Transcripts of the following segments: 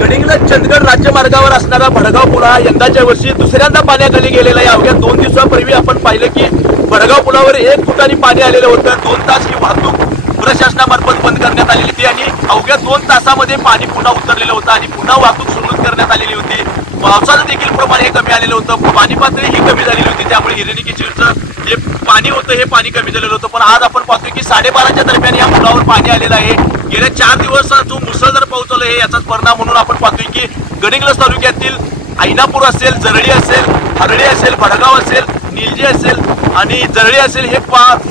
गडिंग्लज चंदगड राज्यमार्गावर असणारा भडगाव पुल हा यंदाच्या वर्षी दुसऱ्यांदा पाण्याखाली गेलेला आहे। अवघ्या 2 दिवसापूर्वी आपण पाहिलं की भडगाव पुलावर 1 फुटाने पाणी आलेलं होतं। 2 तास ही वाहतूक प्रशासनामार्फत बंद करण्यात आलेली होती आणि अवघ्या 2 तासामध्ये पाणी पुन्हा उतरलेलं होतं आणि पुन्हा वाहतूक सुरू करण्यात आलेली होती। पावसाचं देखील प्रमाण हे कमी आलेलं होतं, पाणी पातळी ही कमी झालेली होती, त्यामुळे हिरण्यकेशीचं जे पाणी होतं हे पाणी कमी झालेलं होतं। पण आज आपण पाहतोय की 12:30च्या दरम्यान या पुलावर पाणी आलेलं आहे। गेल्या 4 दिवस जो मुसळधार पाऊस चालू आहे याचाच परिणाम म्हणून आपण पाहतोय की गडिंग्लज तालुक्यातील ऐनापूर असेल, जरळी असेल, हरळी असेल, भडगाव असेल, निलजी असेल आणि जरळी असेल हे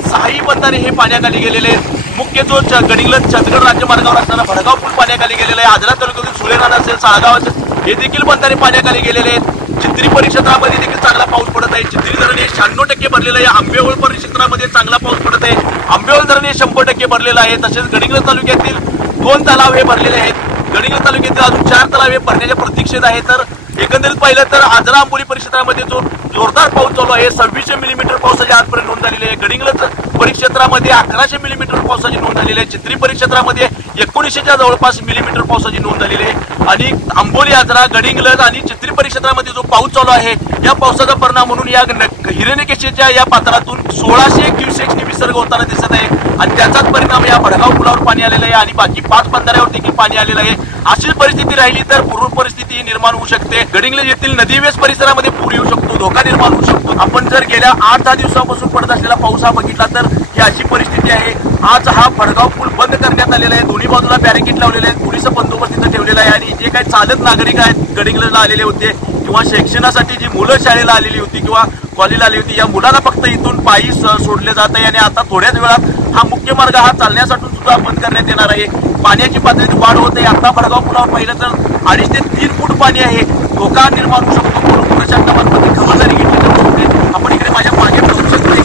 6ही बंधारे हे पाण्याखाली गेलेले आहेत। मुख्य जो गडिंग्लज चंदगड राज्यमार्गावर असणारा भडगाव पूल पाण्याखाली गेलेला आहे। आजरा तालुक्यातील सुळेरान असेल, साळगाव असेल हे देखील बंधारे पाण्याखाली गेलेले आहेत। चित्री परिक्षेत्रामध्ये देखील चांगला पाऊस पडत आहे। चित्री धरण हे 96% भरलेलं आहे। आंबेओळ परिक्षेत्रामध्ये चांगला पाऊस पडत आहे। आंबेओळ धरण हे 100% भरलेलं आहे। तसेच गडिंग्लज तालुक्यातील 2 तलाव हे भरलेले आहेत। गडिंग्लज तालुक्यातील अजून 4 तलाव हे भरण्याच्या प्रतीक्षेत आहे। तर एकंदरीत पाहिलं तर आजरा आंबोली परिक्षेत्रामध्ये जो जोरदार पाऊस चालू आहे 2600 मिलीमीटर पावसाची आजपर्यंत नोंद झालेली आहे। गडिंग्लज परिक्षेत्रामध्ये 1100 मिलीमीटर पावसाची नोंद झालेली आहे। चित्री परिक्षेत्रामध्ये 1900च्या जवळपास मिलीमीटर पावसाची नोंद झालेली आहे आणि आंबोली, आजरा, गडिंग्लज आणि चित्री परिक्षेत्रामध्ये जो पाऊस चालू आहे या पावसाचा परिणाम म्हणून या हिरण्यकेशीच्या या पात्रातून 1600 क्युसेक्सनी विसर्ग होताना दिसत आहे आणि त्याचाच परिणाम या भडगाव पुलावर पाणी आलेलं आहे आणि बाकी 5 बंधाऱ्यावर देखील पाणी आलेलं आहे। अशीच परिस्थिती राहिली तर पूर परिस्थिती निर्माण होऊ शकते। गडिंग्लज येथील नदीवेस परिसरामध्ये पूर येऊ शकतो, धोका निर्माण होऊ शकतो। आपण जर गेल्या 8-10 दिवसापासून पडत असलेला पाऊस हा बघितला तर ही अशी परिस्थिती आहे। आज हा भडगाव पूल बंद करण्यात आलेला आहे। दोन्ही बाजूला बॅरिकेड लावलेले आहेत, पोलीस बंदोबस्त तिथे ठेवलेला आहे आणि जे काही चालक नागरिक आहेत गडिंग्लजला आलेले होते किंवा शिक्षणासाठी जी मुलं शाळेला आलेली होती किंवा कॉलेजला आली होती या मुलांना फक्त इथून पायी सोडले जात आहे आणि आता थोड्याच वेळात हा मुख्य मार्ग हा चालण्यासाठी सुद्धा बंद करण्यात येणार आहे। पाण्याची पातळीत वाढ होते। आता भडगाव पुलावर पाहिलं तर 2.5 ते 3 फूट पाणी आहे, धोका निर्माण होऊ शकतो म्हणून प्रशासनामार्फत खबरदारी घेतली जात होते। आपण इकडे माझ्या मागे बघू शकतो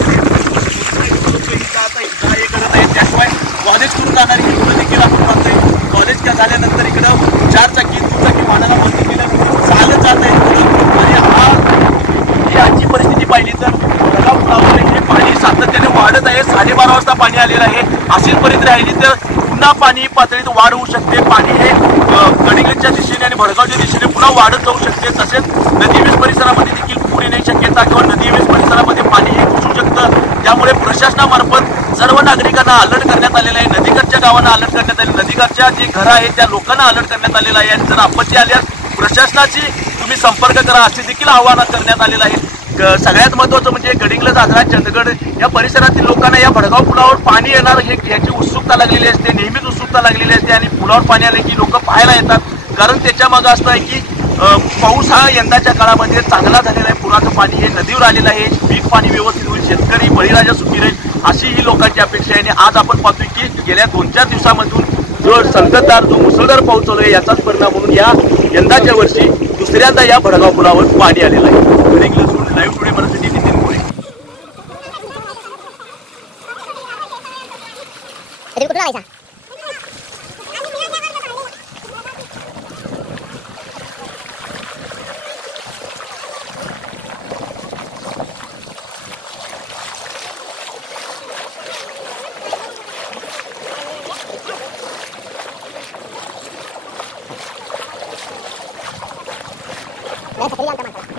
त्याशिवाय कॉलेज करून जाणारी ही मुलं देखील आपण पाहतोय। कॉलेज झाल्यानंतर इकडं 4 चाकी 2 चाकी वाहनाला बंद केल्यानंतर चालत जात आहे आणि ही आजची परिस्थिती पाहिली तर भडगाव पुलावर हे पाणी सातत्याने वाढत आहे। 12:30 वाजता पाणी आलेलं आहे। अशीच परिस्थिती राहिली तर पुन्हा पाणी पातळीत वाढ होऊ शकते। पाणी हे गडिंग्लजच्या दिशेने आणि भडगावच्या दिशेने पुन्हा वाढत जाऊ शकते। तसेच नदीवेस परिसरामध्ये देखील पूर येण्याची शक्यता किंवा नदीवेस परिसरामध्ये पाणी हे घुसू शकतं। त्यामुळे प्रशासनामार्फत सर्व नागरिकांना अलर्ट करण्यात आलेलं आहे। नदीकाठच्या गावांना अलर्ट करण्यात आले, नदीकाठच्या जे घरं आहेत त्या लोकांना अलर्ट करण्यात आलेलं आहे आणि जर आपत्ती आल्यास प्रशासनाची तुम्ही संपर्क करा असे देखील आवाहन करण्यात आलेलं आहे। सगळ्यात महत्त्वाचं म्हणजे गडिंग्लज, आजरा, चंदगड या परिसरातील लोकांना या भडगाव पुलावर पाणी येणार याची उत्सुकता लागलेली असते, नेहमीच उत्सुकता लागलेली असते आणि पुलावर पाणी आले की लोक पाहायला येतात। कारण त्याच्या मागं असं आहे की पाऊस हा यंदाच्या काळामध्ये चांगला झालेला आहे। पुराचं पाणी हे नदीवर आलेलं आहे, पीक पाणी व्यवस्थित होईल, शेतकरी बळीराजा सुखी राहील अशी ही लोकांची अपेक्षा आहे। आणि आज आपण पाहतोय की गेल्या 2-4 दिवसामधून जो संततधार जो मुसळधार पाऊस चालू आहे याचाच परिणाम म्हणून या यंदाच्या वर्षी दुसऱ्यांदा या भडगाव पुलावर पाणी आलेलं आहे। गडिंग्लजहून लाईव्ह टुडे मराठी नितीन मोरे। मैं खतरी आता मारता